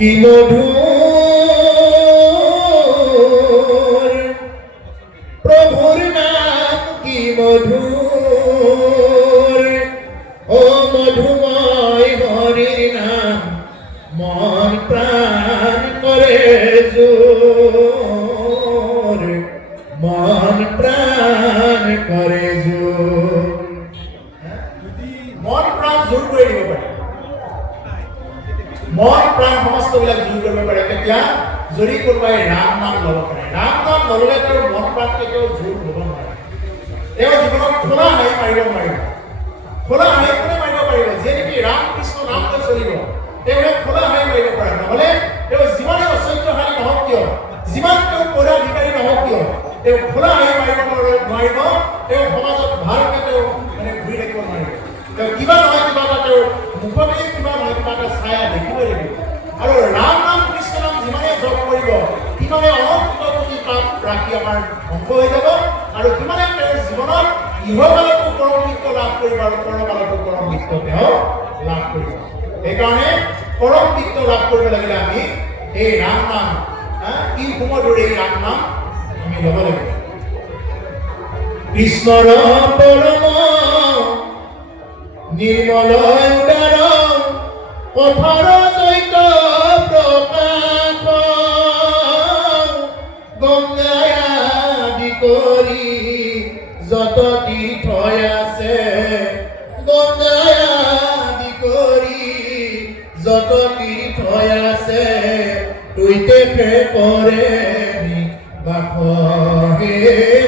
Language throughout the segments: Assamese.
কি মধুর প্রভুর নাম কি মধুর ও মধুময় হরির নাম মন প্রাণ করে জোর মন প্রাণ করে জোর মন প্রাণ জোর করে দিব পারে মন প্রাণ সমস্ত বিলাক জোৰ কৰিব পাৰে তেতিয়া যদি কোনোবাই ৰাম নাম ল'ব পাৰে ৰাম নাম ল'লে তেওঁৰ মন প্ৰাণ কেতিয়াও জোৰ হ'ব নোৱাৰে তেওঁ জীৱনত খোলা হাঁহি মাৰিব নোৱাৰিব খোলা হাঁহি কোনে মাৰিব পাৰিব যে নেকি ৰাম কৃষ্ণ নাম লৈ চলিব তেওঁ খোলা হাঁহি মাৰিব পাৰে নহ'লে তেওঁ যিমানে অসহ্যশালী নহওক কিয় যিমান তেওঁ পদাধিকাৰী নহওক কিয় তেওঁ খোলা হাঁহি মাৰিব নোৱাৰিব তেওঁ সমাজত ভালকে তেওঁ মানে ঘূৰি থাকিব নোৱাৰিব তেওঁ কিবা নহয় কিবা এটা তেওঁৰ মুখতে কিবা নহয় কিবা এটা ছায়া দেখিব লাগিব আৰু ৰাম নাম কৃষ্ণ নাম যিমানে জপ কৰিব সিমানে অনন্ত কোটি পাপ ৰাখি আমাৰ ধ্বংস হৈ যাব আৰু সিমানে তেওঁৰ জীৱনত ইহকালতো পৰম মৃত্যু লাভ কৰিব আৰু পৰকালতো পৰম মৃত্যু তেওঁ লাভ কৰিব সেইকাৰণে পৰম মৃত্যু লাভ কৰিব লাগিলে আমি এই ৰাম নাম কি সময় ধৰি এই ৰাম নাম আমি ল'ব লাগিব কৃষ্ণৰ পৰম নিৰ্মল উদাৰ পথৰ চৈত প্ৰকাশ গংগাই আদি কৰি যত তীৰ্থ আছে গংগাই আদি কৰি যত তীৰ্থ আছে তুইতে কৰে বাস হে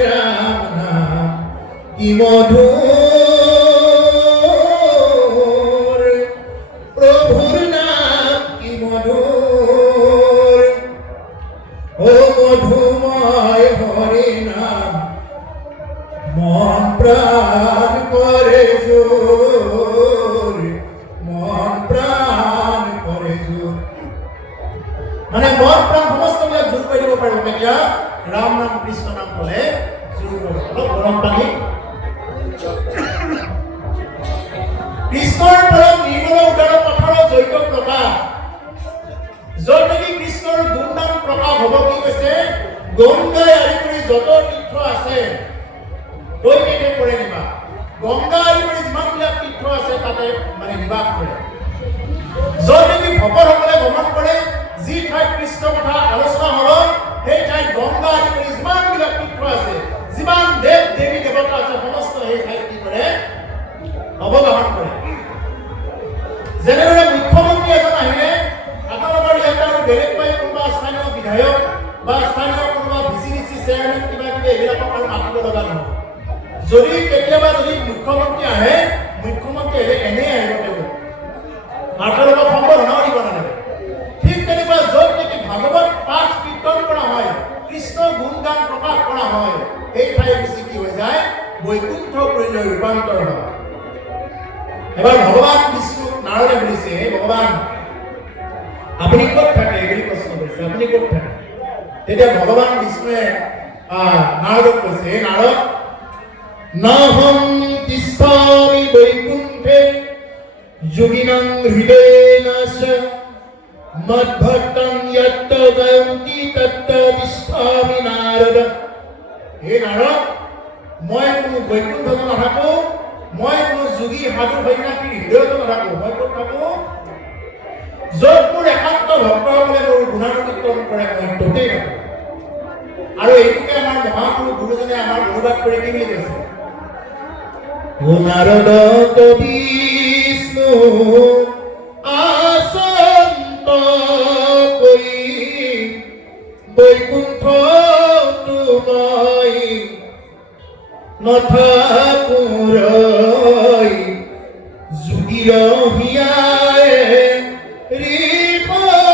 ৰাম নাম কি মধুৰ প্রভুর নাম কি মধুর ও মধুময় হরি নাম মন প্রাণ করে জোর মন প্রাণ করে জোর মানে মন প্রাণ সমস্ত বিলাক জোর করে দিব পারব তেতিয়া রাম নাম কৃষ্ণ নাম বলে জোর করব গরম পানী কৃষ্ণৰ পৰম নিৰ্মল উদাৰ পথৰ জৈত প্ৰকাশ যত নেকি কৃষ্ণৰ গুণ নাম প্ৰকাশ হ'ব কি কৈছে গংগাই আদি কৰি যত তীৰ্থ আছে তৈতে কৰে নিবাস গংগা আদি কৰি যিমানবিলাক তীৰ্থ আছে তাতে মানে নিবাস কৰে যত নেকি ভকতসকলে ভ্ৰমণ কৰে যি ঠাইত কৃষ্ণ কথা আলোচনা হ'ব সেই ঠাইত গংগা আদি কৰি যিমানবিলাক তীৰ্থ আছে যিমান দেৱ দেৱী দেৱতা আছে সমস্ত সেই ঠাইত কি কৰে অৱগাহন কৰে যেনেদৰে মুখ্যমন্ত্ৰী এজন আহিলে আপোনালোকৰ ইয়াতে আৰু বেলেগ কোনোবা স্থানীয় বিধায়ক বা স্থানীয় কোনোবা ভিচিডিচি চেয়াৰমেন কিবা কিবি এইবিলাকক আৰু মাতিব লগা নহয় যদি কেতিয়াবা যদি মুখ্যমন্ত্ৰী আহে মুখ্যমন্ত্ৰী আহিলে এনেই আহিব তেওঁ মাতৰ লগত সম্বৰ্ধনাও দিব নালাগে ঠিক তেনেকুৱা য'ত নেকি ভাগৱত পাঠ কীৰ্তন কৰা হয় কৃষ্ণ গুণগান প্ৰকাশ কৰা হয় এই ঠাই বেছি কি হৈ যায় বৈকুণ্ঠ পুৰীলৈ ৰূপান্তৰ হয় এবাৰ ভগৱান বিষ্ণু নাৰদে সুধিছে ভগৱান আপুনি ক'ত থাকে বুলি প্ৰশ্ন কৰিছে আপুনি ক'ত থাকে তেতিয়া ভগৱান বিষ্ণুৱে নাৰদক কৈছে হে নাৰদ নাহং তিষ্ঠামি বৈকুণ্ঠে যোগিনাং হৃদয়েন চ মদ্ভক্তং যত্ত গয়ন্তি তত্ত তিষ্ঠামি নারদ হে নাৰদ মই কোনো বৈকুণ্ঠত নাথাকো মই কোনো যোগী সাধু সন্ন্যাসীৰ হৃদয়ত নাথাকো মই ক'ত থাকো য'ত মোৰ একান্ত ভক্তসকলে মোৰ গুণানুকীৰ্তন কৰে মই ততেই থাকো আৰু এইটোকে আমাৰ মহাপুৰুষ গুৰুজনে আমাৰ অনুবাদ কৰি কি বুলি কৈছে ও নাৰদ বিষ্ণু আসন্ত কৰি বৈকুণ্ঠ তুমি নথাকুৰৈ যোগীৰ হিয়াই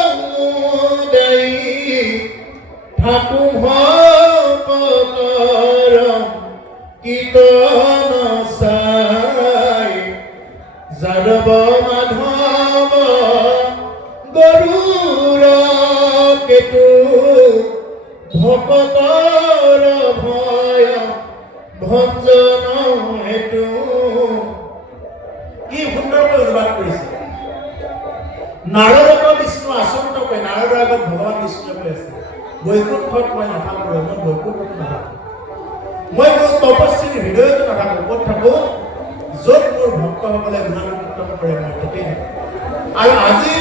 ৰিপদাই থাকো ভকতৰ কীৰ্তন চাই যাদৱ মাধৱ গৰুড় কেতু ভকতৰ ভয় ভঞ্জন হেতু কি সুন্দৰকৈ অনুবাদ কৰিছে নাৰদ বিষ্ণু আসন্ত কয় নাৰদৰ আগত ভগৱান বিষ্ণুৱে কৈ আছে বৈকুণ্ঠত মই নাথাকো মই বৈকুণ্ঠত নাথাকো মই মোৰ তপস্বীৰ হৃদয়তো নাথাকো ক'ত থাকো য'ত মোৰ ভক্তসকলে গুণানুকীৰ্তন কৰে মই তাতেই থাকো আৰু আজি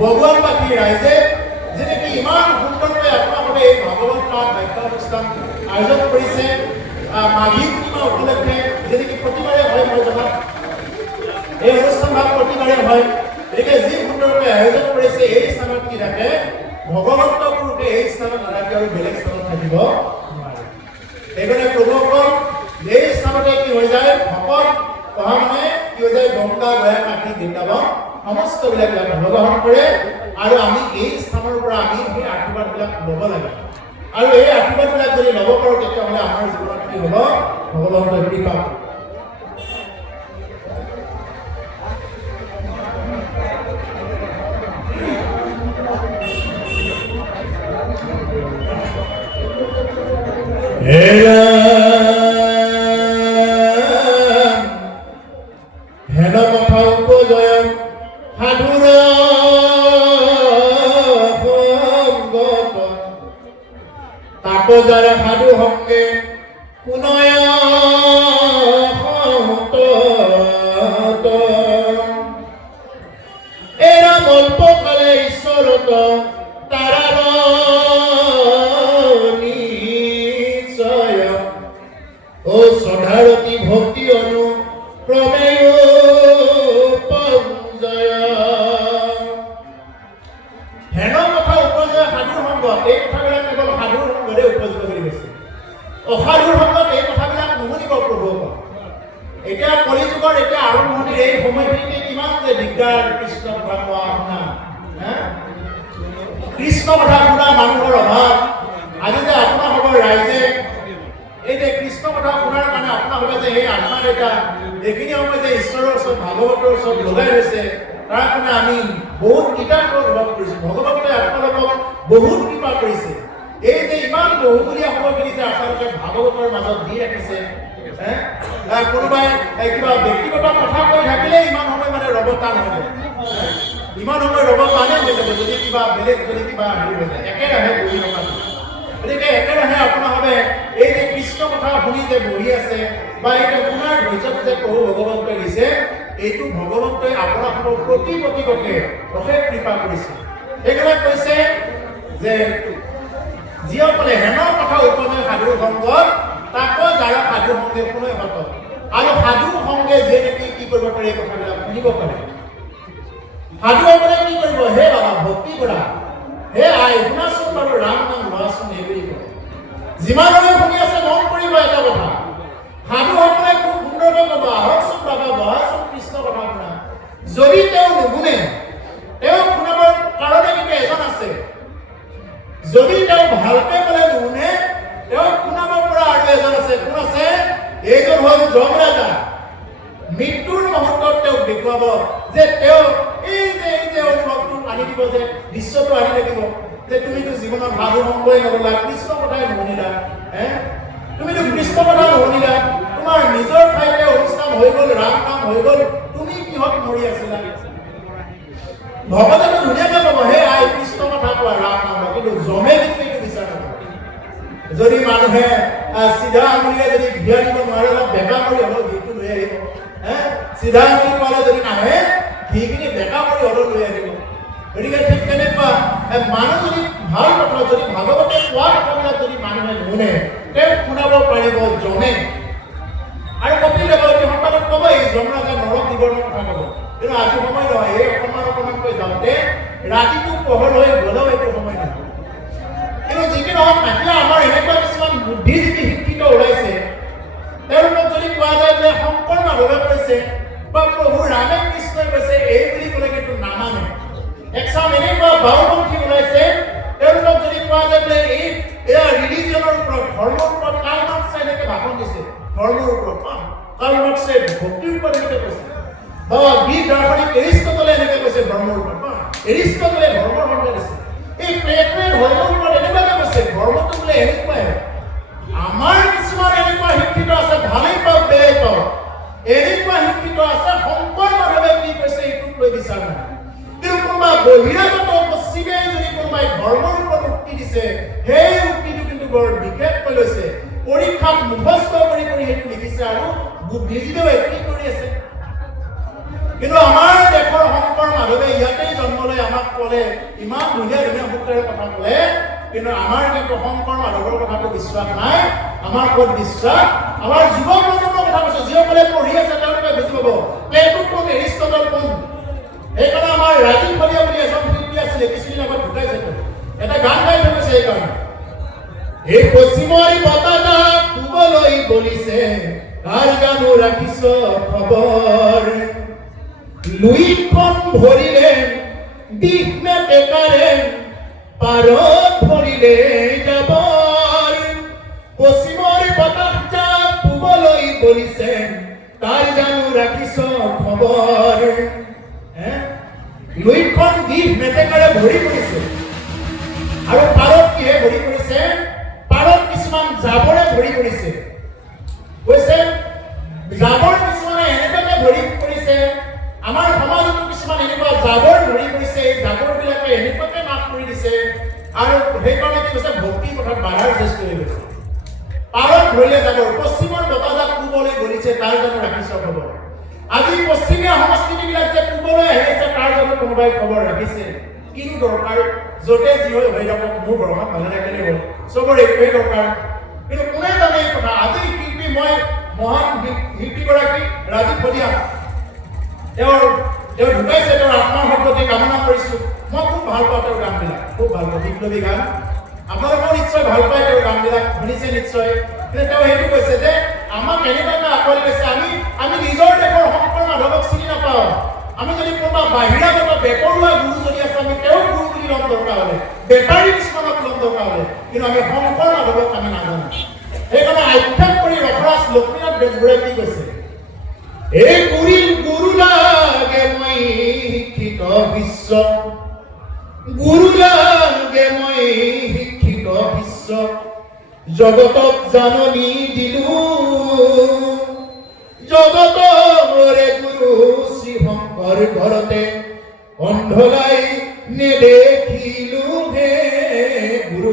ভগৱানবাসী ৰাইজে যেনেকৈ ইমান সুন্দৰকৈ আপোনালোকে এই ভাগৱত পাঠ বাক্য অনুষ্ঠান আয়োজন কৰিছে মাঘী পূৰ্ণিমা উপলক্ষে যেনেকৈ প্ৰতিবাৰে হয় মই জনাত এই অনুষ্ঠানভাগ প্ৰতিবাৰে হয় গতিকে যি সুন্দৰকৈ আয়োজন কৰিছে এই স্থানত কি থাকে ভগৱন্ত পুৰুষে এই স্থানত নাথাকে আৰু বেলেগ স্থানত থাকিব নোৱাৰে সেইকাৰণে প্ৰভুসকল এই স্থানতে কি হৈ যায় ভকত অহা মানে কি হৈ যায় গংগা গয়া কাশী বৃন্দাবন সমস্তবিলাক গ্ৰহণ কৰে আৰু আমি এই স্থানৰ পৰা আমি সেই আশীৰ্বাদবিলাক ল'ব লাগে আৰু এই আশীৰ্বাদবিলাক যদি ল'ব পাৰোঁ তেতিয়াহ'লে আমাৰ জীৱনত কি হ'ব ভগৱন্তৰ কৃপা হেন কথা উপজয় সাধুৰ সংগত তাক যাৰ সাধু সংগে কুনয় এৰা মল্পকালে ঈশ্বৰত তাৰাৰ নিশ্চয় ও শ্ৰদ্ধাৰতী ভক্তি অনু ক্ৰমেয় হেন কথা উপজয় সাধুৰ সংগত এই কথাবিলাক কেৱল সাধুৰ সংগতে উপযোগ কৰি গৈছে অসাধুৰ সংগত এই কথাবিলাক নুশুনিব প্ৰভু এতিয়া কলিযুগৰ এতিয়া আৰম্ভণিৰ এই সময়খিনিতে কিমান যে দিগদাৰ কৃষ্ণ কথা কোৱা শুনা কৃষ্ণ কথা শুনা মানুহৰ অভাৱ আজি যে আপোনালোকৰ ৰাইজে এই যে কৃষ্ণ কথা শুনাৰ কাৰণে আপোনালোকে যে সেই আত্মা দেউতা এইখিনি সময় যে ঈশ্বৰৰ ওচৰত ভাগৱতৰ ওচৰত লগাই হৈছে তাৰ কাৰণে আমি বহুত কৃতজ্ঞ অনুভৱ কৰিছোঁ ভগৱতে আপোনালোকক বহুত কৃপা কৰিছে এই যে ইমান বহুমূলীয়া সময়খিনি যে আপোনালোকে ভাগৱতৰ মাজত দি ৰাখিছে কোনোবাই কিবা ব্যক্তিগত কথা কৈ থাকিলে ইমান সময় মানে ৰ'ব টান হৈ যায় ইমান সময় ৰ'ব টানে হৈ যাব যদি কিবা বেলেগ যদি কিবা হেৰি হৈ যায় একেৰাহে বহি থকা গতিকে একেৰাহে আপোনালোকে এই যে কৃষ্ণ কথা শুনি যে বহি আছে বা এই আপোনাৰ ধৈৰ্যটো যে প্ৰভু ভগৱন্তই দিছে এইটো ভগৱন্তই আপোনালোকৰ প্ৰতিগতিককে অশেষ কৃপা কৰিছে সেইকাৰণে কৈছে যে যিসকলে হেনৰ কথা উপজয় সাধুৰ সংগত তাকো যাৰ সাধু সংগে শুনে হত আৰু সাধু সংগে যে নেকি কি কৰিব পাৰে এই কথাবিলাক শুনিব পাৰে সাধুসকলে কি কৰিব হে বাবা ভক্তি কৰা হে আই শুনাচোন বাৰু ৰাম নাম লোৱাচোন এইবুলি কয় যিমানলৈ শুনি আছে মন কৰিব এটা কথা সাধুসকলে খুব সুন্দৰকৈ ক'ব আহকচোন বাবা বহাচোন কৃষ্ণ কথা শুনা যদি তেওঁ নুশুনে তেওঁ শুনাবৰ কাৰণে কিন্তু এজন আছে যদি তেওঁ ভালকে ক'লে নুশুনে তেওঁ শুনাব পৰা আৰু এজন আছে কোন আছে এইজন হ'ল যমৰাজা মৃত্যুৰ মুহূৰ্তত তেওঁক দেখুৱাব যে তেওঁ এই যে অনুভৱটো আনি দিব যে দৃশ্যটো আনি থাকিব যে তুমিতো জীৱনত সাধু সংগই নগ'লা কৃষ্ণ কথাই নুশুনিলা তুমিতো কৃষ্ণ কথা নুশুনিলা তোমাৰ নিজৰ ঠাইতে অনুষ্ঠান হৈ গ'ল ৰাম নাম হৈ গ'ল তুমি কিহত মৰি আছিলা ভগৱানে ধুনীয়াকৈ ক'ব হে আই কৃষ্ণ কথা কোৱা ৰাম নাম কিন্তু জমে কিন্তু এইটো বিচাৰ নকৰে যদি মানুহে চিধা আঙুলিৰে যদি ঘিয়া দিব নোৱাৰে অলপ বেকা কৰি হ'লেও ঘিটো লৈ আহিব চিধা আঙুলি কোৱালে যদি নাহে ঘিখিনি বেকা কৰি হ'লেও লৈ আহিব গতিকে ঠিক তেনেকুৱা মানুহ যদি ভাল কথা যদি ভাগৱতে কোৱা কথাবিলাক যদি মানুহে নুশুনে তেওঁ শুনাব পাৰিব জমে আৰু কপিল দেৱই সম্পাদক ক'ব এই যমৰাজা নৰক নিবৰণৰ কথা ক'ব কিন্তু আজি সময় নহয় এই অকণমানকৈ যাওঁতে ৰাতিটো পোহৰ হৈ গ'লেও এইটো সময় নহয় কিন্তু যিকি নহওক এতিয়া আমাৰ এনেকুৱা কিছুমান বুদ্ধিজীৱী শিক্ষিত ওলাইছে তেওঁলোকক যদি কোৱা যায় যে শংকৰ মাধৱে কৈছে বা প্ৰভু ৰামে কৃষ্ণই কৈছে এই বুলি ক'লে কিন্তু নামানে একচাম এনেকুৱা বাওপন্থী ওলাইছে তেওঁলোকক যদি কোৱা যায় যে এয়া ৰিলিজিয়নৰ ওপৰত ধৰ্মৰ ওপৰত কাৰ্ল মাৰ্ক্সে এনেকৈ ভাষণ দিছে ধৰ্মৰ ওপৰত কাৰ্ল মাৰ্ক্সে ভক্তিৰ ওপৰত এনেকৈ কৈছে বা গ্ৰীক দাৰ্শনিক এৰিষ্টটলে এনেকৈ কৈছে ধৰ্মৰ ওপৰত এৰিষ্টটলে ধৰ্মৰ সংজ্ঞা দিছে এই প্লেটোৱে ধৰ্মৰ ওপৰত এনেকুৱাকৈ কৈছে ধৰ্মটো বোলে এনেকুৱাই আমাৰ কিছুমান এনেকুৱা শিক্ষিত আছে ভালেই পাওক বেয়াই পাওক এনেকুৱা শিক্ষিত আছে শংকৰ মাধৱে কি কৈছে এইটোক লৈ বিচাৰ নাই কিন্তু কোনোবা বহিৰাগত পশ্চিম পশ্চিমে যদি কোনোবাই ধৰ্মৰ ওপৰত উক্তি দিছে সেই উক্তিটো কিন্তু বৰ বিশেষকৈ লৈছে পৰীক্ষাত মুখস্থ কৰি সেইটো লিখিছে আৰু বুদ্ধিজীৱীও এগ্ৰী কৰি আছে কিন্তু আমাৰ দেশৰ শংকৰ মাধৱে ইয়াতেই জন্ম লৈ আমাক ক'লে ইমান ধুনীয়া ধুনীয়া সূত্ৰেৰে কথা ক'লে কিন্তু আমাৰ কিন্তু শংকৰ মাধৱৰ কথাটো বিশ্বাস নাই আমাৰ ক'ত বিশ্বাস আমাৰ যুৱ প্ৰজন্মৰ কথা কৈছে যিসকলে পঢ়ি আছে তেওঁলোকে বুজি পাব প্লেটো কোন এৰিষ্টটল কোন এইকাৰণে আমাৰ ৰাজীৱ ফলীয়া বুলি এজন শিল্পী আছিলে কিছুদিন আগত ঢুকাইছে এটা গান গাই থৈ গৈছে এইকাৰণে এই পশ্চিমৰ বতাহ পূবলৈ বলিছে কাৰ জানো ৰাখিছ খবৰ লুইখন ভৰিলে দিশ মেটেকাৰে পাৰত ভৰিলে যাবৰ পশ্চিমৰ বতাহ পূবলৈ বলিছে কাৰ জানো ৰাখিছ খবৰ লুইখন দিশ মেটেকাৰে ভৰি পৰিছে আৰু পাৰত কিহে ভৰি পৰিছে পাৰত কিছুমান জাবৰে ভৰি পৰিছে কৈছে জাবৰ কিছুমানে এনেকৈ ভৰি পৰিছে আমাৰ সমাজতো কিছুমান এনেকুৱা জাবৰ ভৰি পৰিছে এই জাবৰবিলাকে এনেকুৱাকৈ মাফ কৰি দিছে আৰু সেইকাৰণে কি কৈছে ভক্তি কথাত বাধাৰ সৃষ্টি হৈ গৈছে পাৰত ভৰিলে জাবৰ পশ্চিমৰ বতাহ পূবলৈ বলিছে তাৰ জানো ৰাখিছ খবৰ আজি পশ্চিমীয়া সংস্কৃতিবিলাক যে পূবলৈ আহি আছে তাৰ জানো কোনোবাই খবৰ ৰাখিছে কিনো দৰকাৰ য'তে যি হৈ যাব মোৰ ঘৰখন ভালে থাকিলে হ'ল চবৰে একোৱেই দৰকাৰ কিন্তু কোনে জানে এই কথা আজি শিল্পী মই মহান শিল্পীগৰাকী ৰাজীৱ ফলীয়া তেওঁ ঢুকাইছে তেওঁৰ আত্মাৰ সদ্যতে কামনা কৰিছোঁ মই খুব ভাল পাওঁ তেওঁৰ গানবিলাক খুব ভাল পাওঁ বিপ্লৱী গান আপোনালোকেও নিশ্চয় ভাল পায় তেওঁৰ গানবিলাক শুনিছে নিশ্চয় কিন্তু তেওঁ সেইটো কৈছে যে আমাক এনেকুৱাকৈ আঁকোৱালি লৈছে আমি নিজৰ দেশৰ শংকৰ মাধৱক চিনি নাপাওঁ আমি যদি কোনোবা বাহিৰাগত বেপৰুৱা গুৰু যদি আছে আমি তেওঁক গুৰু বুলি ল'ম দৰকাৰ হ'লে বেপাৰী কিছুমানক ল'ম দৰকাৰ হ'লে কিন্তু আমি শংকৰ মাধৱক আমি নাজানো সেইকাৰণে আখ্যান কৰি ৰসৰাজ লক্ষ্মীনাথ বেজবৰুৱাই কি কৈছে এই গুৰু লাগে মই শিক্ষিত বিশ্ব গুৰু লাগে মই শিক্ষিত বিশ্ব জগতক জাননী দিলো জগতৰে গুৰু শ্ৰী শংকৰ ঘৰতে অন্ধলাই নেদেখিলো হে গুৰু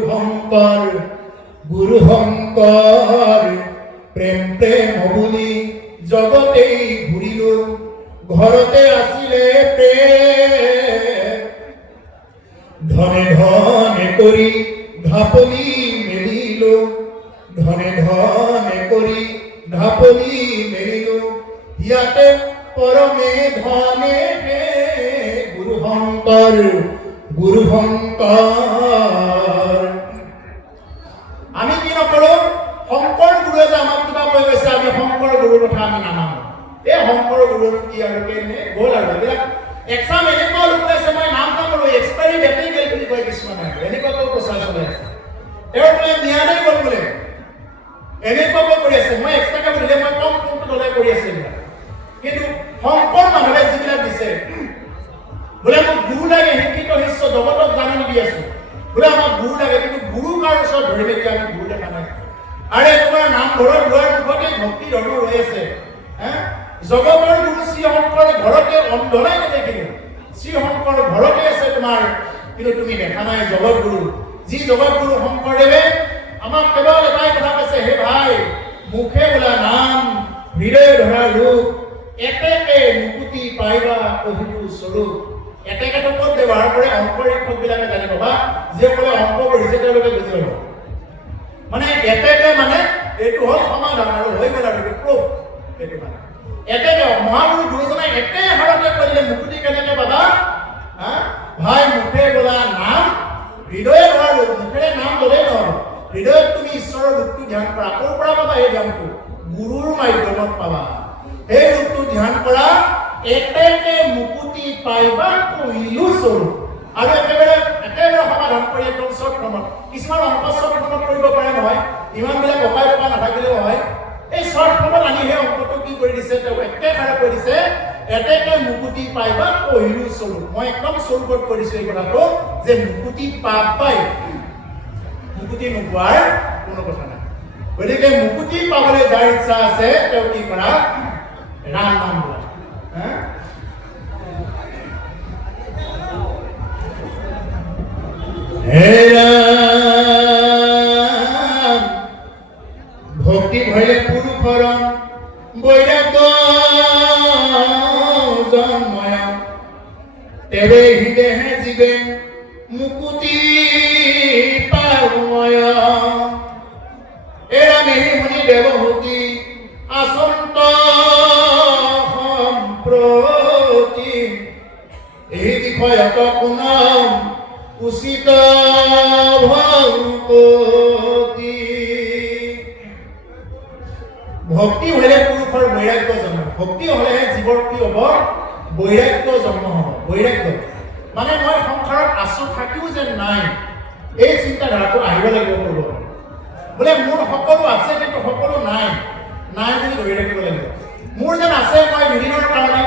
শংকৰ প্ৰেম বুলি জগতেই ঘূৰিলো ঘৰতে আছিলে প্ৰেম ধনে ধনে কৰি ঢাপলি মেলিলো ধনে ধনে কৰি ঢাপলি মেলিলো ইয়াতে পৰমে ধনে হে গুৰু শংকৰ আমি কি নকৰো শংকৰ গুৰুৱে যে আমাক কিবা কৈ গৈছে আমি শংকৰ গুৰুৰ কথা আমি নামানো এই শংকৰ গুৰুৰ কি আৰু কেনে গ'ল আৰু এইবিলাক এক্সাম এনেকুৱা লোক আছে মই নাম নকৰো এক্সপায়াৰী ডেটেই গেল বুলি কয় কিছুমানে এনেকুৱাকৈ প্ৰচাৰ চলাই আছে তেওঁৰ বোলে ম্যাদে গ'ল বোলে এনেকুৱাকৈ কৰি আছে মই এক্সট্ৰাকৈ সুধিলে মই কম কোনটো দলে কৰি আছে এইবিলাক কিন্তু শংকৰ মাধৱে যিবিলাক দিছে বোলে মোক গুৰু লাগে শিক্ষিত শিষ্য জগতক জাননী দি আছো বোলে আমাক গুৰু লাগে কিন্তু গুৰু কাৰ ওচৰত ধৰিলে কি আমি গুৰু দেখা নাই আৰে তোমাৰ নামঘৰৰ দুৱাৰ মুখতে ভক্তি ধৰ্ম ৰৈ আছে জগতৰ গুৰু শ্ৰী শংকৰ ঘৰতে অন্ধলাই নেদেখিলো শ্ৰী শংকৰ ঘৰতে আছে তোমাৰ কিন্তু তুমি দেখা নাই জগত গুৰু যি জগত গুৰু শংকৰদেৱে আমাক কেৱল এটাই কথা কৈছে হে ভাই মুখে বোলা নাম হৃদয় ধৰা ৰূপ এতেকে মুকুতি পাইবা কহিলো স্বৰূপ এতেকেটো ক'ত ব্যৱহাৰ কৰে অংকৰ শিক্ষকবিলাকে জানিব বা যিসকলে অংক পঢ়িছে তেওঁলোকে বুজি পাব মানে এতেকে মানে এইটো হ'ল সমাধান আৰু হৈ গ'ল আৰু প্ৰুফ এইটো মানে এতেকে মহাগুৰু গুৰুজনাই একে হাৰতে কৰিলে মুকুতি কেনেকে পাবা ভাই মুখে বোলা নাম হৃদয়ে ধৰা ৰূপ মুখেৰে নাম ল'লেই নহ'ব হৃদয়ত তুমি ঈশ্বৰৰ ৰূপটো ধ্যান কৰা ক'ৰ পৰা পাবা এই ধ্যানটো গুৰুৰ মাধ্যমত পাবা এই ৰূপটো ধ্যান কৰা এতেকে মুকুতি পাইবা কহিলো স্বৰূপ আৰু একেবাৰে সমাধান কৰি একদম শ্বৰ্ট ফৰ্মত কিছুমান অংক শ্বৰ্ট ফৰ্মত কৰিব পাৰে নহয় ইমানবিলাক অপায় নাথাকিলেও হয় এই শ্বৰ্ট ফৰ্মত আনি সেই অংকটো কি কৰি দিছে তেওঁ একেবাৰে কৈ দিছে এতেকে মুকুতি পাইবা কহিলো স্বৰূপ মই একদম স্বৰূপত কৰিছো এই কথাটো যে মুকুতি পাই মুকুতি নোপোৱাৰ কোনো কথা নাই গতিকে মুকুতি পাবলৈ যাৰ ইচ্ছা আছে তেওঁ কি কৰা ৰাম নাম লোৱা হে ৰাম ভক্তি ভয়ে পুৰুষৰ বৈৰাগ্য জন্ময় তেৰে হৃদয়ে জীৱে মুকুতি পায় এৰামে মুনি দেৱহূতি আচন্ত সম্প্ৰতি এই বিষয়ত পুনম উচিত ভক্তি ভক্তি হলে পুৰুষৰ বৈৰাগ্য জন্ম ভক্তি হলেহে জীৱৰ কি হ'ব বৈৰাগ্য জন্ম হ'ব বৈৰাগ্য মানে মই সংসাৰত আছো থাকিও যেন নাই এই চিন্তাধাৰাটো আহিব লাগিব কৰিব বোলে মোৰ সকলো আছে কিন্তু সকলো নাই নাই বুলি ধৰি ৰাখিব লাগিব মোৰ যেন আছে মই দুদিনৰ কাৰণে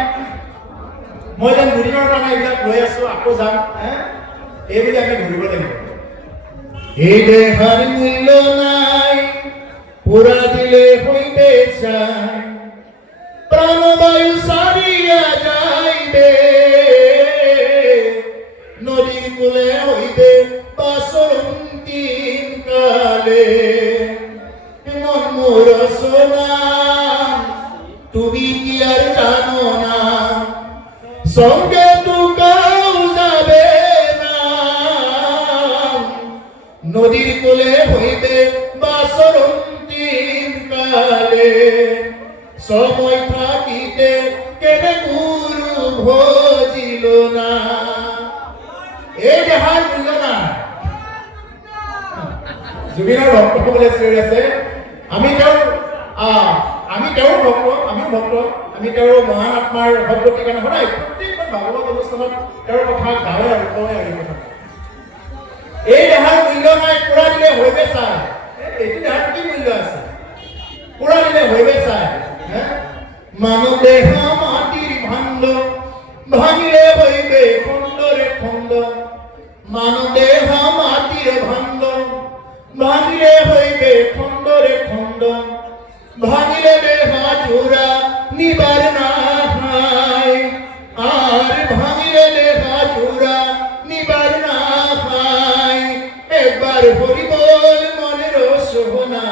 এইবিলাক লৈ আছো আকৌ যাম এইবুলি আমি ধৰিব লাগিব এই দেহৰ মূল্য নাই পুৰা দিলে হইবে চাই প্রাণবায়ু সারিয়া যাইবে নদীর কূলে হইবে বাসর অন্তিম কালে মন মোর সোনা তুমি কি আর জানো না সঙ্গে তুকাও যাবে না নদীর কূলে হইবে বাসর অন্তিম কালে সময় থাকিতে কেনে গুরু ভজিল না এই দেহাৰ মূল্য নাই জুবিনৰ ভক্তসকলে চিঞৰি আছে আমি তেওঁৰ ভক্ত আমিও ভক্ত আমি তেওঁৰ মহান আত্মাৰ ভগৱতী কাৰণে সদায় প্ৰত্যেকখন ভাগৱত অনুষ্ঠানত তেওঁৰ কথা গাৱে আৰু কয় আৰু কথা এই দেহাৰ মূল্য নাই পুৰা দিলে হইবে চাই এইটো দেহাৰ কি মূল্য আছে পুৰা দিলে হইবে চাই মানৱ দেহ মাটিৰ ভাণ্ড ভাঙিলে হইবে খণ্ডৰে খণ্ড মানৱ দেহ মাটিৰ ভাণ্ড ভাঙিলে হইবে খণ্ডরে খণ্ড ভাঙিলে দেহ জোড়া নিবার নাহাই আর ভাঙিলে দেহ জোড়া নিবার নাহাই একবার হরি বল মনের শোভনা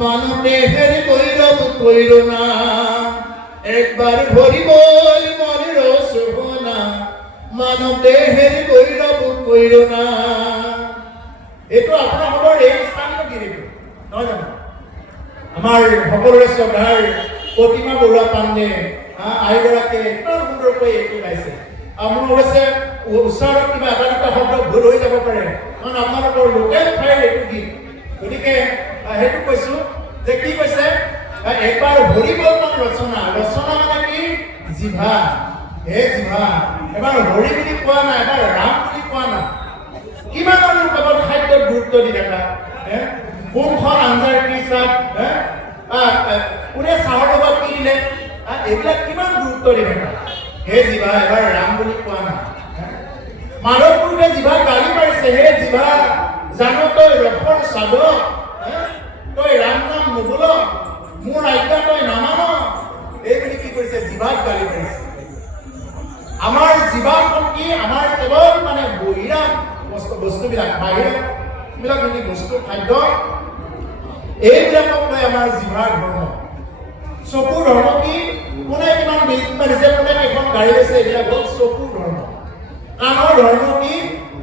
মানব দেহের গৈরব কইর না একবার হরি বল মনের শোভনা মানব দেহের গৈরব কইর না এইটো আপোনালোকৰ এই স্থানীয় গীতটো নহয় জানো আমাৰ সকলোৰে শ্ৰদ্ধাৰ প্ৰতিমা বৰুৱা পাণ্ডে আইগৰাকীয়ে ইমান সুন্দৰকৈ এইটো গাইছে মোৰ অৱশ্যে উচ্চাৰত কিবা এটা দুটা শব্দ ভুল হৈ যাব পাৰে কাৰণ আপোনালোকৰ লোকেল ঠাইৰ এইটো গীত গতিকে সেইটো কৈছো যে কি কৈছে একবাৰ হৰি বল মন ৰচনা ৰচনা মানে কি জিভা হে জিভা এবাৰ হৰি বুলি কোৱা নাই এবাৰ ৰাম বুলি কোৱা নাই কিমান মানুহ কেৱল খাদ্যত গুৰুত্ব দি থকা কোনখন আঞ্জাৰ কি চাপ কোনে চাহৰ লগত কি দিলে এইবিলাক কিমান গুৰুত্ব দি থকা হে জিভা এবাৰ ৰাম বুলি কোৱা নাই মানৱ পুৰুষে জিভা গালি পাৰিছে হে জিভা জানো তই ৰসৰ সাধক তই ৰাম নাম নবোল মোৰ আজ্ঞা তই নামান এইবুলি কি কৰিছে জিভাক গালি পাৰিছে আমাৰ জিভাখন কি আমাৰ কেৱল মানে বহিৰা বস্তুবিলাক বাহিৰবিলাক মানে বস্তু খাদ্য এইবিলাকক লৈ আমাৰ জিভাৰ ধৰ্ম চকুৰ ধৰ্ম কি কোনে কিমান বিল্ডিং মাৰিছে কোনে এখন গাড়ী লৈছে এইবিলাক হ'ল চকুৰ ধৰ্ম কাণৰ ধৰ্ম কি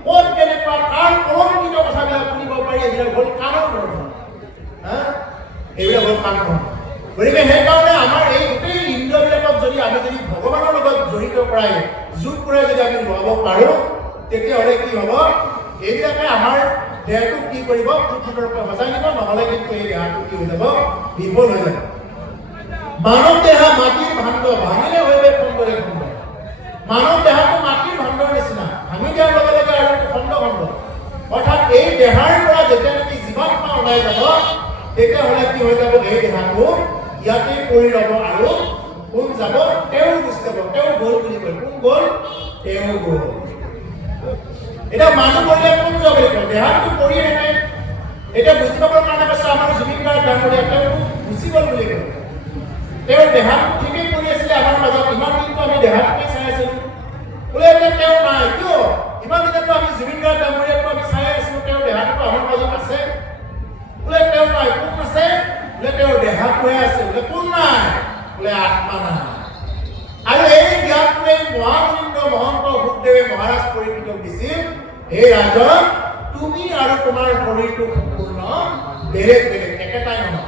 ক'ত কেনেকুৱা কাৰ কলংকিত কথাবিলাক শুনিব পাৰি এইবিলাক হ'ল কাণৰ ধৰ্ম এইবিলাক হ'ল কাণ ধৰ্ম গতিকে সেইকাৰণে আমাৰ এই গোটেই ইন্দ্ৰিয়বিলাকক যদি আমি যদি ভগৱানৰ লগত জড়িত কৰাই যোগ কৰাই যদি আমি ল'ব পাৰোঁ তেতিয়াহ'লে কি হ'ব এইবিলাকে আমাৰ দেহটোক কি কৰিব পৃথিৱীৰপৰা সজাই দিব নহ'লে কিন্তু এই দেহটো কি হৈ যাব বিফল হৈ যাব মানৱ দেহ মাটিৰ ভাণ্ড ভাঙিলে হইবে খণ্ডৰে খণ্ড মানৱ দেহটো মাটিৰ ভাণ্ডৰ নিচিনা ভাঙি দিয়াৰ লগে লগে আৰু খণ্ড খণ্ড অৰ্থাৎ এই দেহাৰ পৰা যেতিয়া নেকি জীৱাত্মা ওলাই যাব তেতিয়াহ'লে কি হৈ যাব এই দেহাটো ইয়াতে পৰি ৰ'ব আৰু কোন যাব তেওঁ গুচি যাব তেওঁ গ'ল বুলি কয় কোন গ'ল তেওঁ গ'ল এটা মানুহ কৰিলে কোন যাব বুলি কয় দেহাটো পৰি থাকে এটা বুজি পাবৰ কাৰণে কৈছে আমাৰ জুবিন গাৰ্গ ডাঙৰীয়া তেওঁ গুচি গ'ল বুলি কয় তেওঁৰ দেহাটো ঠিকেই কৰি আছিলে আমাৰ মাজত ইমান দিনটো আমি দেহাটোকে চাই আছিলোঁ বোলে এতিয়া তেওঁ নাই কিয় ইমান দিনতো আমি জুবিন গাৰ্গ ডাঙৰীয়াকো আমি চাই বোলে আত্মা নাই। আৰু এই জ্ঞানটোৱে মহামুনীন্দ্ৰ মহন্ত সুখদেৱে মহাৰাজ পৰীক্ষিতক দিছিল, হে ৰাজন, তুমি আৰু তোমাৰ শৰীৰটো সম্পূৰ্ণ বেলেগ বেলেগ, একেটাই নহয়।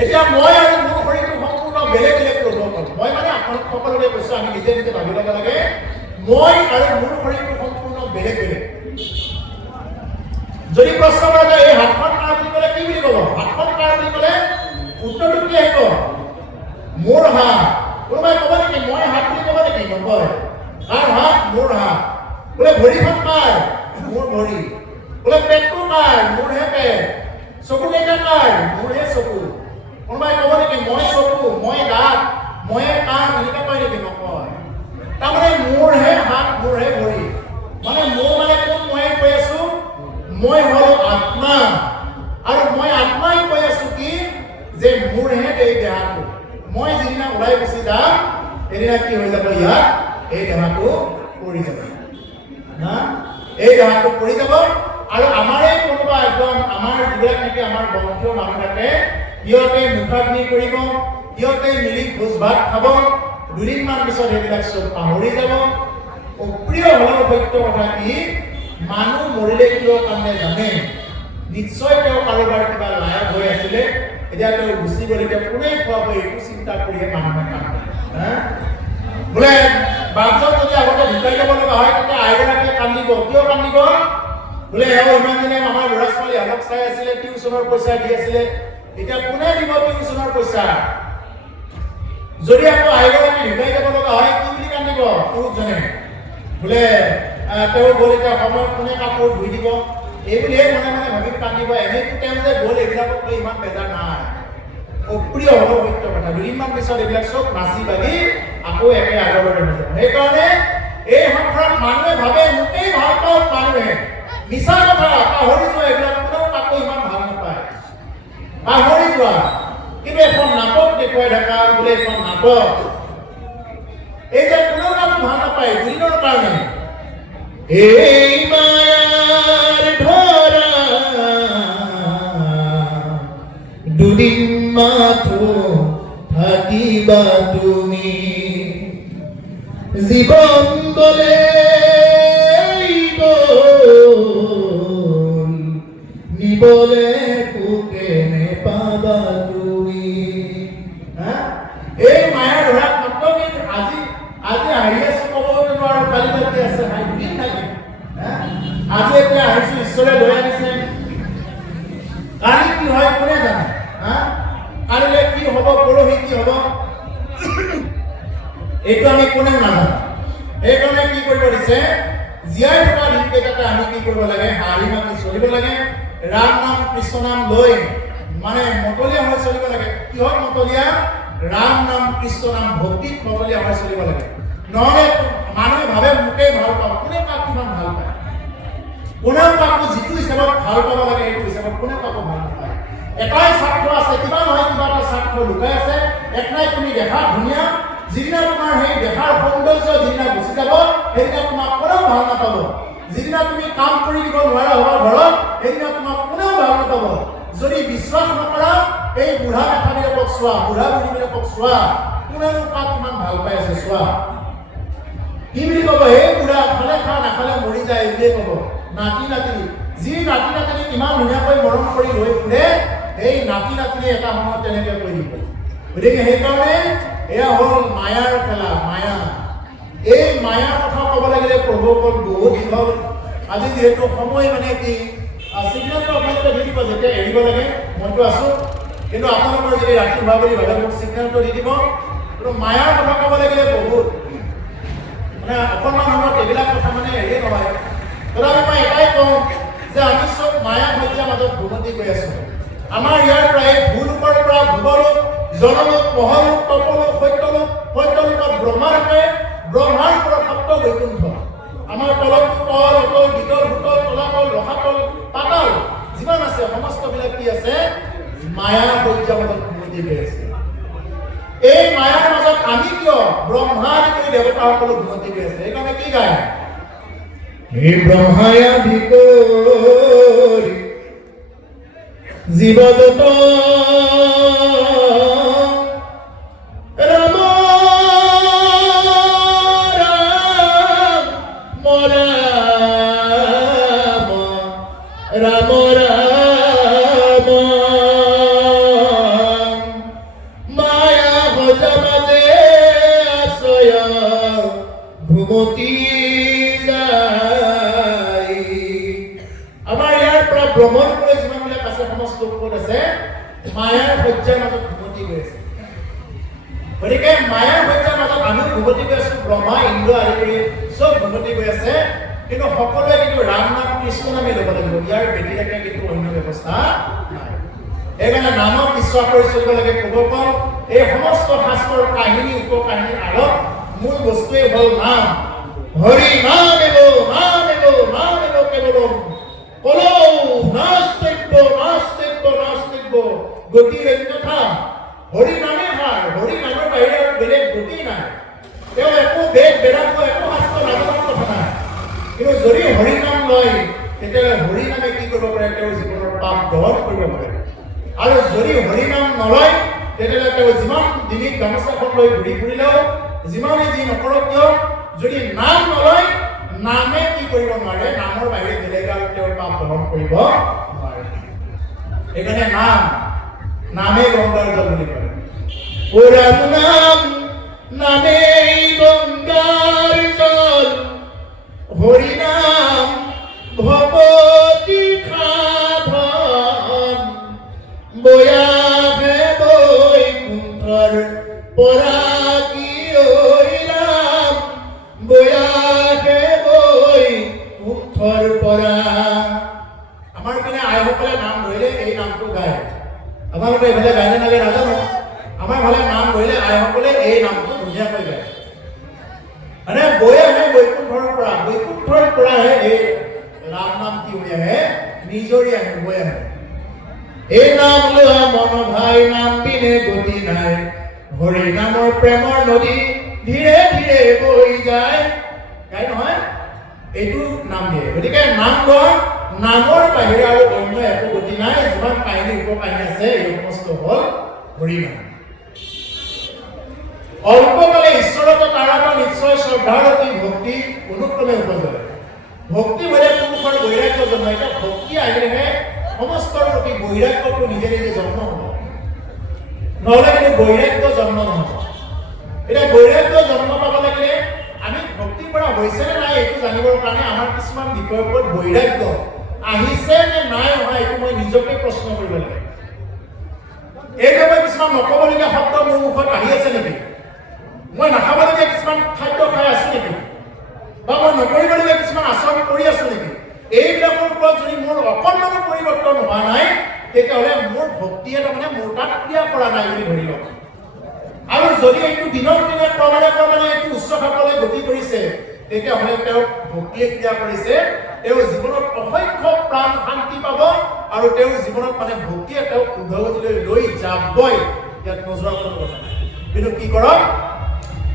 এতিয়া মই আৰু মোৰ শৰীৰটো সম্পূৰ্ণ বেলেগ বেলেগ ল'ব পাৰোঁ। মই মানে আপোনালোক সকলোকে কৈছোঁ, আমি নিজে নিজে ভাবি ল'ব লাগে, মই আৰু মোৰ শৰীৰটো সম্পূৰ্ণ বেলেগ বেলেগ। যদি প্ৰশ্ন কৰা যায় এই হাতখন কাৰ বুলি ক'লে কি বুলি ক'ব? হাতখন কাৰ বুলি ক'লে উত্তৰটো কি আহিব? মোৰ হাত। কোনোবাই ক'ব নেকি মই হাত বুলি ক'ব নেকি? নকয়। কাৰ হাত? মোৰ হাত। বোলে ভৰিখন কাৰ? মোৰ ভৰি। বোলে পেটটো কাৰ? মোৰহে পেট। চকু কেইটা কাৰ? মোৰহে চকু। কোনোবাই ক'ব নেকি মই চকু, মই দাঁত, ময়ে কাণ, এনেকৈ কয় নেকি? নকয়। তাৰমানে মোৰহে হাত, মোৰহে ভৰি। মানে মোৰ মানে কোন ময়ে কৈ আছো? মই হলো আত্মা। আৰু মই আত্মাই কৈ আছো কি যে মোৰহে এই দেহাটো। মই যিদিনা ওলাই গুচি যাম সেইদিনা কি হৈ যাব? ইয়াত এই দেহাটো পৰি যাব না, এই দেহাটো পৰি যাব। আৰু আমাৰে কোনোবা একদম আমাৰ যিবিলাক নেকি আমাৰ বংশীয় মানুহ থাকে, সিহঁতে মুখাগ্নি কৰিব, সিহঁতে মিলি ভোজ ভাত খাব, দুদিনমান পিছত সেইবিলাক চব পাহৰি যাব। অপ্ৰিয় হলেও সত্য কথা কি, মানুহ মৰিলে কিয় কাৰণে জানে? নিশ্চয় তেওঁ কাৰোবাৰ কিবা লায়ক হৈ আছিলে, এতিয়া তেওঁ গুচি গ'লে এতিয়া কোনে খুৱাব এইটো চিন্তা কৰিহে মানুহে কাম কৰে। বোলে বাঘজন যদি আগতে ঢুকাই যাব লগা হয় তেতিয়া আইগৰাকীয়ে কান্দিব। কিয় কান্দিব? বোলে এওঁ ইমান দিনে আমাৰ ল'ৰা ছোৱালীহঁতক চাই আছিলে, টিউচনৰ পইচা দি আছিলে, এতিয়া কোনে দিব টিউচনৰ পইচা? যদি আকৌ আইগৰাকী ঢুকাই যাব লগা হয় কি বুলি কান্দিব পুৰুষজনে? বোলে তেওঁ গ'ল, এতিয়া সময়ত কোনে কাপোৰ ধুই দিব? এইবুলিহে মনে মনে ভাবি কান্দিব। এনেইতো তেওঁ যে গ'ল এইবিলাকক লৈ ইমান বেজাৰ নাই। অপ্ৰিয় হ'ব সত্য কথা। দুদিনমান পিছত এইবিলাক চব নাচি বাগি আকৌ একে আগৰ দৰে হৈ যাব। সেইকাৰণে এই সংসাৰত মানুহে ভাবে মোকেই ভাল পাওক মানুহে। মিছা কথা, পাহৰি যোৱা এইবিলাক কোনেও কাকো ইমান ভাল নাপায়। পাহৰি যোৱা। কিন্তু এখন নাটক দেখুৱাই থকা, বোলে এখন নাটক, এই যে কোনেও কাকো ভাল নাপায় দুদিনৰ কাৰণে। এই মায়াৰ ধৰা দুদিন মাথো থাকিবা তুমি, জীৱন গলে নিবলে কোকে নেপাবা তুমি। এই মায়াৰ ধৰাত মাত্ৰ আজি আজি আহি আছো ক'ব নোৱাৰো, কালি ৰাতি আছে দুদিন থাকে। আজি এতিয়া আহিছো, ঈশ্বৰে লৈ আনিছে। কালি কি হয় কোনে জানে? কালিলৈ কি হ'ব, পৰহি কি হ'ব, এইটো আমি কোনেও নাজানো। সেইকাৰণে কি কৰিব দিছে, জীয়াই থকা দিনকেইটাতে আমি কি কৰিব লাগে? হাঁহি মাতি চলিব লাগে। ৰাম নাম কৃষ্ণ নাম লৈ মানে মতলীয়া হৈ চলিব লাগে। কিহত মতলীয়া? ৰাম নাম কৃষ্ণ নাম ভক্তিত মতলীয়া হৈ চলিব লাগে। নহ'লে মানুহে ভাবে মোকেই ভাল পাওঁ। কোনে কাক কিমান ভাল পায়? কোনেও কাকো যিটো হিচাপত ভাল পাব লাগে সেইটো হিচাপত কোনেও কাকো ভাল নাপায়। এটাই স্বাৰ্থ আছে, কিবা নহয় কিবা এটা স্বাৰ্থ লুকাই আছে। এটাই তুমি দেখা ধুনীয়া, যিদিনা তোমাৰ সেই দেখাৰ সৌন্দৰ্য যিদিনা গুচি যাব সেইদিনা তোমাক কোনেও ভাল নাপাব। যিদিনা তুমি কাম কৰি দিব নোৱাৰা হ'বা ঘৰত, সেইদিনা তোমাক কোনেও ভাল নাপাব। যদি বিশ্বাস নকৰা এই বুঢ়া মেথাবিলাকক চোৱা, বুঢ়া বুঢ়ীবিলাকক চোৱা, কোনেও কাক কিমান ভাল পাই আছে চোৱা। কি বুলি ক'ব? এই বুঢ়া খালে খা, নাখালে মৰি যায় বুলিয়ে ক'ব। নাতি নাতিনী, যি নাতি নাতিনী ইমান ধুনীয়াকৈ মৰম কৰি লৈ ফুৰে, এই নাতি নাতিনী এটা সময়ত তেনেকৈ কৰি দিব। গতিকে সেইকাৰণে এয়া হ'ল মায়াৰ খেলা, মায়া। এই মায়াৰ কথা ক'ব লাগিলে প্ৰভুসকল বহুত দীঘল। আজি যিহেতু সময় মানে কি চিগনেলটো আপোনালোকে দি দিব যেতিয়া এৰিব লাগে, মইতো আছোঁ, কিন্তু আপোনালোকৰ যদি ৰাতি হোৱা বুলি ভাবে মোক চিগনেলটো দি দিব। কিন্তু মায়াৰ কথা ক'ব লাগিলে বহুত মানে অকণমান সময়ত এইবিলাক কথা মানে হেৰিয়ে নহয়। তথাপি মই এটাই কওঁ যে আমি চব মায়া সজ্জাৰ মাজত ভ্ৰমতি গৈ আছোঁ। আমাৰ ইয়াৰ প্ৰায় ভূলোকৰ পৰা ভূগলোক, জনলোক, মহলোক, তপলোক, সত্যলোক, সত্যলোকত ব্ৰহ্মাৰূপে, ব্ৰহ্মাৰ পৰা সপ্ত বৈকুণ্ঠ। আমাৰ তলতটো তল, অতল, বিতল, ভূতল, তলাতল, ৰসাতল, পাতাল যিমান আছে সমস্তবিলাক কি আছে? মায়া সজ্জাৰ মাজত ভ্ৰমতি গৈ আছে। এই মায়াৰ মাজত আমি কিয় ব্ৰহ্মাদি দেৱতাসকলো ভ্ৰমতি গৈ আছে? সেইকাৰণে কি গায়? হে ব্ৰহ্মায়াধি কৰি জীৱ যত ৰাম ৰাম মায়া সজা মাজে আশ্ৰয় ঘুমতি যায়। আমাৰ ইয়াৰ পৰা ভ্ৰমণ কৰি যিমানবিলাক আছে সমস্ত ক'ত আছে মায়াৰ সজ্জাৰ মাজত ঘুমতি গৈ আছে। গতিকে মায়াৰ সজ্জাৰ মাজত আমি ঘুমতি গৈ আছো, ব্ৰহ্মা ইন্দ্ৰ আদি কৰি চব ঘুমতি গৈ আছে, কিন্তু সকলোৱে কিন্তু ৰাম নাম কৃষ্ণ নামে ল'ব লাগিব। ইয়াৰ ব্যতিৰেকে কিন্তু অন্য ব্যৱস্থা নাই। সেইকাৰণে নামক বিশ্বাস কৰি চলিব লাগে। ক'ব এই সমস্ত শাস্ত্ৰৰ কাহিনী উপকাহিনীৰ আঁৰত মূল বস্তুৱেই হ'ল নাম। হৰি নাম এব নাম এব নাম এব কেৱলম কলৌ নাস্তিক্য নাস্তিক্য নাস্তিক্য গতিৰ অন্যথা। হৰি নামে ভাল, হৰি নামৰ বাহিৰে আৰু বেলেগ গতি নাই। তেওঁ একো বেদ বেদান্ত একো শাস্ত্ৰ নাজানাৰ কথা নাই, কিন্তু যদি হৰি নাম লয় তেতিয়াহ'লে হৰি নামে কি কৰিব পাৰে, তেওঁৰ জীৱনৰ পাপ দহন কৰিব পাৰে। আৰু যদি হৰি নাম নলয় তেতিয়াহ'লে তেওঁ যিমান ডিঙিত গামোচাখন লৈ ঘূৰি ফুৰিলেও, যিমানে যি নকৰক কিয়, যদি নাম নলয় নামে কি কৰিব নোৱাৰে, নামৰ বাহিৰে বেলেগ আৰু তেওঁৰ পাপ দহন কৰিব নোৱাৰে। সেইকাৰণে নামে গংগাৰ জল বুলি কয়। পুৰাণ নাম নামেই গংগাৰ জল, হৰি নাম ভগৱতী সাধন, বয়াহে বৈকুণ্ঠৰ পৰা কি ৰাম, বয়াহে বৈকুণ্ঠৰ পৰা। আমাৰ পিনে আইসকলে নাম ধৰিলে এই নামটো গায়। আপোনালোকে এইফালে গায়নে নাগে নাজানো, আমাৰ ফালে নাম ধৰিলে আইসকলে এই নামটো ধুনীয়াকৈ গায়। মানে বৈ আহে বৈকুণ্ঠৰ পৰা, বৈকুণ্ঠৰ পৰাহে এই ৰাম নাম কি হৈ আহে, নিজৰি আহে, বৈ আহে। এই নাম লোৱা মন ভাই, নাম বিনে গতি নাই, হৰি নামৰ প্ৰেমৰ নদী ধীৰে ধীৰে বৈ যায়। গাই নহয়, এইটো নাম দিয়ে। গতিকে নাম লোৱা, নামৰ বাহিৰে আৰু অন্য একো গতি নাই। যিমান কাহিনী উপকাহিনী আছে এই সমস্ত হ'ল হৰি নাম। অল্পকালে ঈশ্বৰক তাৰাবা নিশ্চয় শ্ৰদ্ধাৰ অতি ভক্তি অনুক্ৰমে উপজয়। ভক্তি হ'লে পুৰুষৰ বৈৰাগ্য জন্ম। এতিয়া ভক্তি আহিলেহে সমস্তৰ প্ৰতি বৈৰাগ্যটো নিজে নিজে জন্ম হ'ব, নহ'লে কিন্তু বৈৰাগ্য জন্ম নহ'ব। এতিয়া বৈৰাগ্য জন্ম পাব লাগিলে আমি ভক্তিৰ পৰা হৈছে নে নাই এইটো জানিবৰ কাৰণে আমাৰ কিছুমান বিষয়ৰ ওপৰত বৈৰাগ্য আহিছে নে নাই অহা এইটো মই নিজকে প্ৰশ্ন কৰিব লাগে। এইদৰে কিছুমান নক'বলগীয়া শব্দ মোৰ মুখত আহি আছে নেকি? মই নাখাবলগীয়া কিছুমান খাদ্য খাই আছো নেকি? বা মই নকৰিবলগীয়া কিছুমান আচৰণ কৰি আছো নেকি? এইবিলাকৰ ওপৰত যদি মোৰ অকণমানো পৰিৱৰ্তন হোৱা নাই তেতিয়াহ'লে মোৰ ভক্তিয়ে তাৰমানে মোৰ তাত ক্ৰিয়া কৰা নাই বুলি ধৰি লওক। আৰু যদি এইটো দিনৰ দিনে ক্ৰমান্বয়ে এইটো উচ্চ খাপলৈ গতি কৰিছে তেতিয়াহ'লে তেওঁ ভক্তিয়ে ক্ৰিয়া কৰিছে। তেওঁ জীৱনত অসংখ্য প্ৰাণ শান্তি পাব আৰু তেওঁৰ জীৱনত মানে ভক্তিয়ে তেওঁক উদ্ধগতিলৈ লৈ যাবই, ইয়াত নজৰা কোনো কথা নাই। কিন্তু কি কৰক,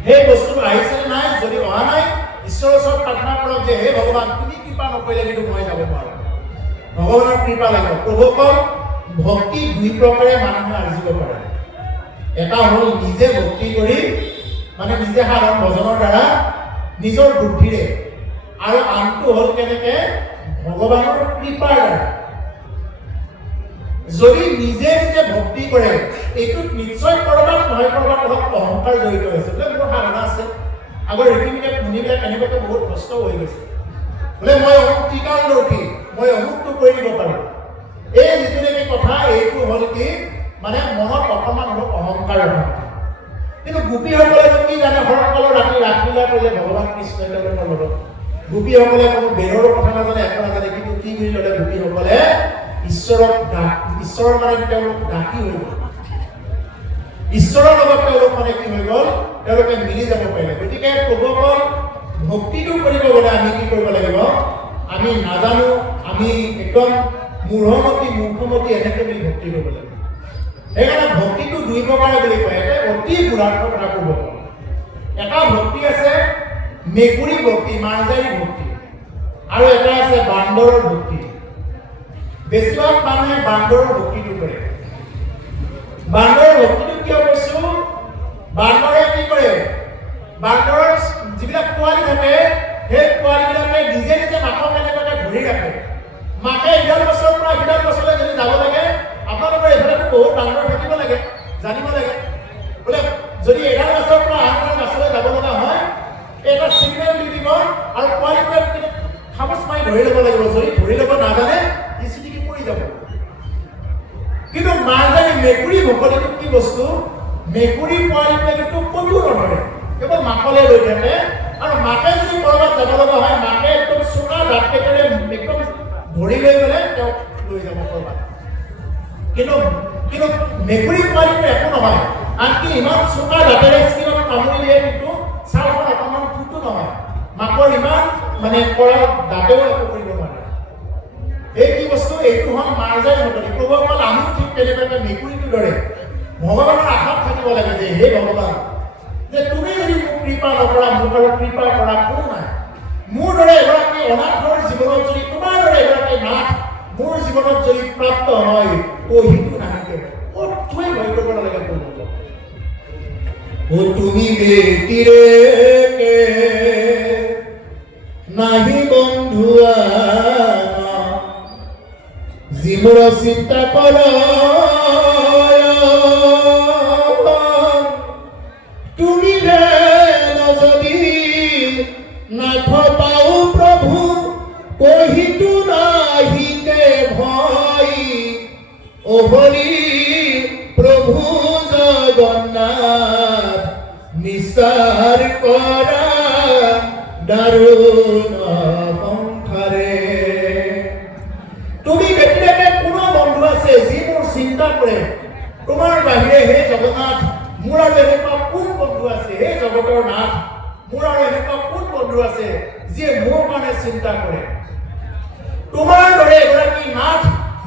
সেই বস্তুটো আহিছে নে নাই? যদি অহা নাই ঈশ্বৰৰ ওচৰত প্ৰাৰ্থনা কৰক যে হে ভগৱান, তুমি কৃপা নকৰিলে কিন্তু মই যাব পাৰোঁ। ভগৱানৰ কৃপা লাগিব। প্ৰভুকৰ ভক্তি দুই প্ৰকাৰে মানুহে আৰ্জিব পাৰে। এটা হ'ল নিজে ভক্তি কৰি, মানে নিজে সাধাৰণ ভজনৰ দ্বাৰা নিজৰ বুদ্ধিৰে, আৰু আনটো হ'ল কেনেকে ভগৱানৰ কৃপাৰ দ্বাৰা। যদি নিজে নিজে ভক্তি কৰে এইটোত নিশ্চয় কৰবাত নহয় কৰবাত অলপ অহংকাৰ জড়িত হৈছে। বোলে মোৰ সাধনা আছে, আগৰ ৰীতিবিলাক মুনিবিলাক এনেকুৱাকৈ বহুত কষ্ট হৈ গৈছে, বোলে মই অমুক ত্ৰিকালদৰ্শী, মই অমুকটো কৰি দিব পাৰোঁ। এই যিটো নেকি কথা, এইটো হ'ল কি মানে মনত অকণমান অলপ অহংকাৰ হয়। কিন্তু গোপীসকলেতো কি জানে, শৰৎকালৰ ৰাতি ৰাসলীলা কৰিলে ভগৱান কৃষ্ণই তেওঁলোকৰ লগত। গোপীসকলে কোনো বেদৰ কথা নাজানে, একো নাজানে, কিন্তু কি বুলি ল'লে গোপীসকলে ঈশ্বৰৰ মানে তেওঁলোক ডাকি হৈ গ'ল। ঈশ্বৰৰ লগত তেওঁলোক মানে কি হৈ গ'ল, তেওঁলোকে মিলি যাব পাৰিলে। গতিকে প্ৰভুসকল ভক্তিটো কৰিব গ'লে আমি কি কৰিব লাগিব, আমি নাজানো, আমি একদম মূৰ্খমতী এনেকৈ বুলি ভক্তি কৰিব লাগিব। সেইকাৰণে ভক্তিটো দুই প্ৰকাৰে বুলি কয়। এটা অতি গুণাৰ্থ কথা ক'ব, এটা ভক্তি আছে মেকুৰী ভক্তি, মাৰ্জাৰী ভক্তি, আৰু এটা আছে বান্দৰৰ ভক্তি। বেছিভাগ মানুহে বান্দৰৰ ভক্তিটো কৰে। বান্দৰৰ ভক্তিটো কিয় কৈছো, বান্দৰে কি কৰে, বান্দৰৰ যিবিলাক পোৱালি থাকে সেই পোৱালিবিলাকে নিজে নিজে মাকক এনেকুৱাকৈ ধৰি ৰাখে। মাকে 11 বছৰৰ পৰা 11 বছৰলৈ যদি যাব লাগে আপোনালোকৰ এফালেতো বহুত ডাঙৰ থাকিব লাগে জানিব লাগে বোলে যদি 11 বছৰৰ পৰা 8 বছৰলৈ যাব লগা হয় এটা সিগনেল দি দিব আৰু পোৱালিটোৱে খামচ মাৰি ধৰি ল'ব লাগিব যদি ধৰি ল'ব নাজানে ইচিটিকি পৰি যাব কিন্তু মাৰজানি মেকুৰী ভকতিটো কি বস্তু মেকুৰী পোৱালিটোৱে কিন্তু ক'তো নধৰে কেৱল মাকলে লৈ থাকে আৰু মাকে যদি কৰবাত যাব লগা হয় মাকে একদম চোকা দাঁতকেইটাৰে একদম ধৰি লৈ গ'লে তেওঁক লৈ যাব কৰবাত কিন্তু মেকুৰী পোৱালিটো একো নহয় আনকি ইমান চোকা দাঁতেৰে স্কিনত কামুৰিলে কিন্তু ছালখন অকণমান ফুটো নহয় মাকৰ ইমান মানে কৰা দাঁতেও একো কৰিব নোৱাৰে এই কি বস্তু এইটো হ'ল মাৰজাই ভকতি প্ৰভুসকল আমিও ঠিক তেনেকৈ মেকুৰীটোৰ দৰে ভগৱানৰ আশাত থাকিব লাগে যে হে ভগৱান যে তুমি যদি মোক কৃপা নকৰা মোক আৰু কৃপা কৰা কোনো নাই মোৰ দৰে এগৰাকী অনাথৰ জীৱনত যদি তোমাৰ দৰে এগৰাকী নাথ মোৰ জীৱনত যদি প্ৰাপ্ত হয় সেইটো নাহিকে তুমি ভয় কৰিব নালাগে ও তুমি বেটিৰে নাহি বন্ধুয়া জীৱৰ চিন্তা কৰ তুমি যদি নাথ পাও প্ৰভু কহিতো নাহিতে ভয় ওহৰি প্ৰভু জগন্নাথ নিচাৰ কৰা দাৰুণ সংসাৰে তুমি বেটিলৈকে কোনো বন্ধু আছে যি মোৰ চিন্তা কৰে তোমাৰ বাহিৰে হে জগন্নাথ মোৰ আৰু এনেকুৱা কোন বন্ধু আছে হে জগতৰ নাথ মোৰ আৰু এনেকুৱা কোন বন্ধু আছে যিয়ে মোৰ কাৰণে চিন্তা কৰে তোমাৰ দৰে এগৰাকী নাথ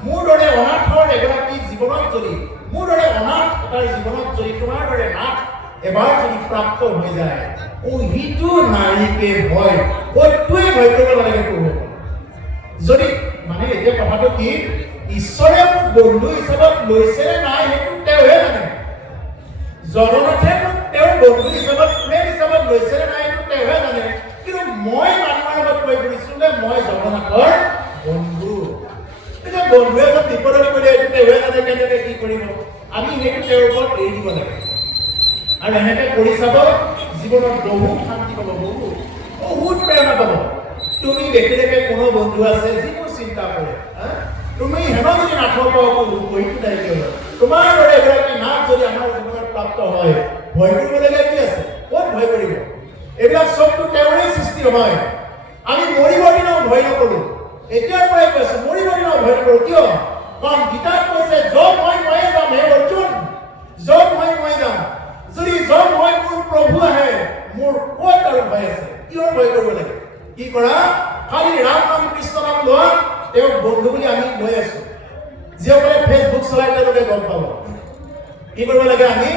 মোৰ দৰে অনাথৰ এগৰাকী জীৱনত যদি মোৰ দৰে অনাথ এটাৰ জীৱনত যদি তোমাৰ দৰে নাথ এবাৰ যদি প্ৰাপ্ত হৈ যায় সিটো নাৰীকে ভয় ক'তোৱে ভয় কৰিব নালাগে প্ৰভু যদি মানে এতিয়া কথাটো কি ঈশ্বৰে মোক বন্ধু হিচাপত লৈছে নাই সেইটো তেওঁহে জানে জগন্নাথে মোক তেওঁৰ বন্ধু হিচাপত প্ৰেম হিচাপত লৈছে নাই সেইটো তেওঁহে জানে কিন্তু মই মানুহৰ আগত কৈ কৰিছোঁ যে মই জগন্নাথৰ বন্ধু এতিয়া বন্ধুৱে এজন বিপদত পৰিলে এইটো তেওঁহে জানে কেনেকৈ কি কৰিব আমি সেইটো তেওঁৰ ওপৰত এৰি দিব লাগে আৰু এনেকৈ কৰি চাব জীৱনত বহুত শান্তি পাব বহুত প্ৰেৰণা পাব তুমি ব্যক্তিলৈকে কোনো বন্ধু আছে যিবোৰ চিন্তা কৰে তুমি হেনো যদি নাথাক বহিটো দায়িত্ব হয় তোমাৰ দৰে এগৰাকী নাথ যদি আমাৰ জীৱনত প্ৰাপ্ত হয় ভয় কৰিবলগীয়া কি আছে ক'ত ভয় কৰিব এইবিলাক চবটো তেওঁৰে সৃষ্টি হয় আমি মৰিব দিনাও ভয় নকৰোঁ এতিয়াৰ পৰাই কৈছোঁ মৰিব দিনাও ভয় নকৰোঁ কিয় কাৰণ গীতাত কৈছে য'ত মই যাম হে অৰ্জুন য'ত মই যাম যদি য'ত মোৰ প্ৰভু আহে মোৰ ক'ত আৰু ভয় আছে কিহৰ ভয় কৰিব লাগে কি কৰা খালি ৰাম নাম কৃষ্ণ নাম লোৱা তেওঁক বন্ধু বুলি আমি লৈ আছো যিসকলে ফেচবুক চলাই তেওঁলোকে গম পাব কি কৰিব লাগে আমি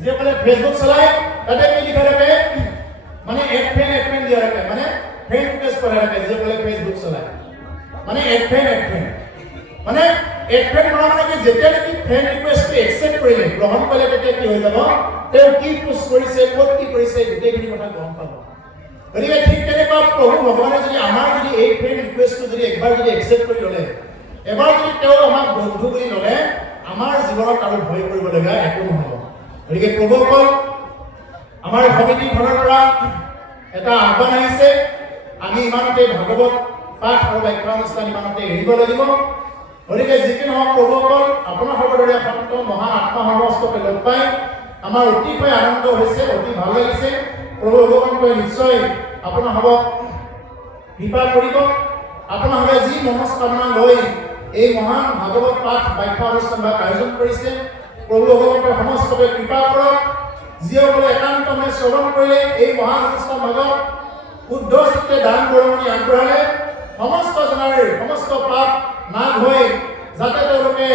যিসকলে ফেচবুক চলাই তাতে কি লিখা থাকে মানে এড ফ্ৰেণ্ড দিয়া থাকে মানে ফ্ৰেণ্ড ৰিকুৱেষ্ট কৰা থাকে যিসকলে ফেচবুক চলাই মানে এড ফ্ৰেণ্ড মানে এড ফ্ৰেণ্ড কৰা মানে কি যেতিয়া নেকি ফ্ৰেণ্ড ৰিকুৱেষ্টটো একচেপ্ট কৰিলে গ্ৰহণ কৰিলে তেতিয়া কি হৈ যাব তেওঁ কি পোষ্ট কৰিছে ক'ত কি কৰিছে গোটেইখিনি কথা গম পাব গতিকে ঠিক তেনেকুৱা প্ৰভু ভগৱানে যদি আমাৰ যদি এই ফ্ৰেণ্ড ৰিকুৱেষ্টটো যদি একবাৰ যদি একচেপ্ট কৰি ল'লে এবাৰ যদি তেওঁ আমাক বন্ধু বুলি ল'লে আমাৰ জীৱনত আৰু ভয় কৰিবলগীয়া একো নহ'ব গতিকে প্ৰভুসকল আমাৰ সমিতিৰ ফালৰ পৰা এটা আহ্বান আহিছে আমি ইমানতে ভাগৱত পাঠ আৰু বাক্যানুষ্ঠান ইমানতে এৰিব লাগিব গতিকে যি কি নহওক প্ৰভুসকল আপোনাৰ সৰ্বদৰে সন্ত মহান আত্মা সৰ্বস্তকে লগ পাই আমাৰ অতিশয় আনন্দ হৈছে অতি ভাল লাগিছে প্ৰভু ভগৱানকৈ নিশ্চয় আপোনাৰ সবক কৃপা কৰিব আপোনাৰ সবে যি মনস্কামনা লৈ এই মহান ভাগৱত পাঠ বাখ্যা অনুষ্ঠান বা আয়োজন কৰিছে প্ৰভু ভগৱানকৈ সমস্তকে কৃপা কৰক যিসকলে একান্তমে শ্ৰৱণ কৰিলে এই মহান অনুষ্ঠান ভাগত শুদ্ধ চিত্তে দান বৰঙণি আগবঢ়ালে সমস্ত জনাৰে সমস্ত পাপ নাশ হৈ যাতে তেওঁলোকে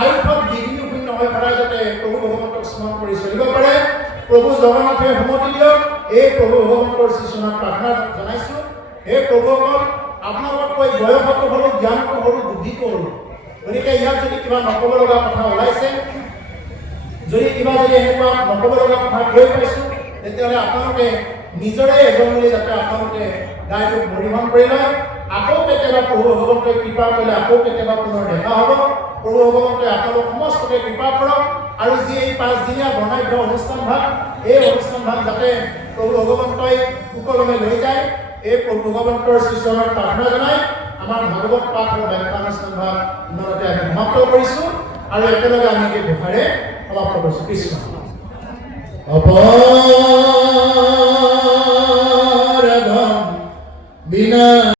আয়ুষত বিঘ্নি শূন্য হৈ সদায় যাতে প্ৰভু ভগৱন্তক স্মৰণ কৰি চলিব পাৰে প্ৰভু জগন্নাথে সন্মতি দিয়ক এই প্ৰভু ভগৱন্তৰ শ্ৰীচৰণত প্ৰাৰ্থনা জনাইছোঁ হে প্ৰভুসকল আপোনালোকতকৈ বয়সতো সৰু জ্ঞানটো সৰু বুদ্ধিটো সৰু গতিকে ইয়াত যদি কিবা নক'ব লগা কথা ওলাইছে যদি কিবা যদি এনেকুৱা নক'ব লগা কথা কৈ পাইছোঁ তেতিয়াহ'লে আপোনালোকে নিজৰে এজন বুলি যাতে আপোনালোকে দায়টোক পৰিবহণ কৰি লয় আকৌ কেতিয়াবা প্ৰভু ভগৱন্তই কৃপা কৰিলে আকৌ কেতিয়াবা পুনৰ দেখা হ'ব। প্ৰভু ভগৱন্তই আপোনালোক সমস্তকে কৃপা কৰক আৰু যি এই 5 দিনীয়া বৰ্ণাঢ্য অনুষ্ঠান ভাগ, এই অনুষ্ঠান ভাগ যাতে প্ৰভু ভগৱন্তই সুকলমে লৈ যায়, এই প্ৰভু ভগৱন্তৰ শ্ৰীচৰণত প্ৰাৰ্থনা জনাই আমাৰ ভাগৱত পাঠ আৰু ব্যাখ্যানুষ্ঠান ভাগ ইমানতে আমি সমাপ্ত কৰিছোঁ আৰু একেলগে আমি এই ঘোষাৰে সমাপ্ত কৰিছোঁ। কৃষ্ণ অপৰাধম বিনা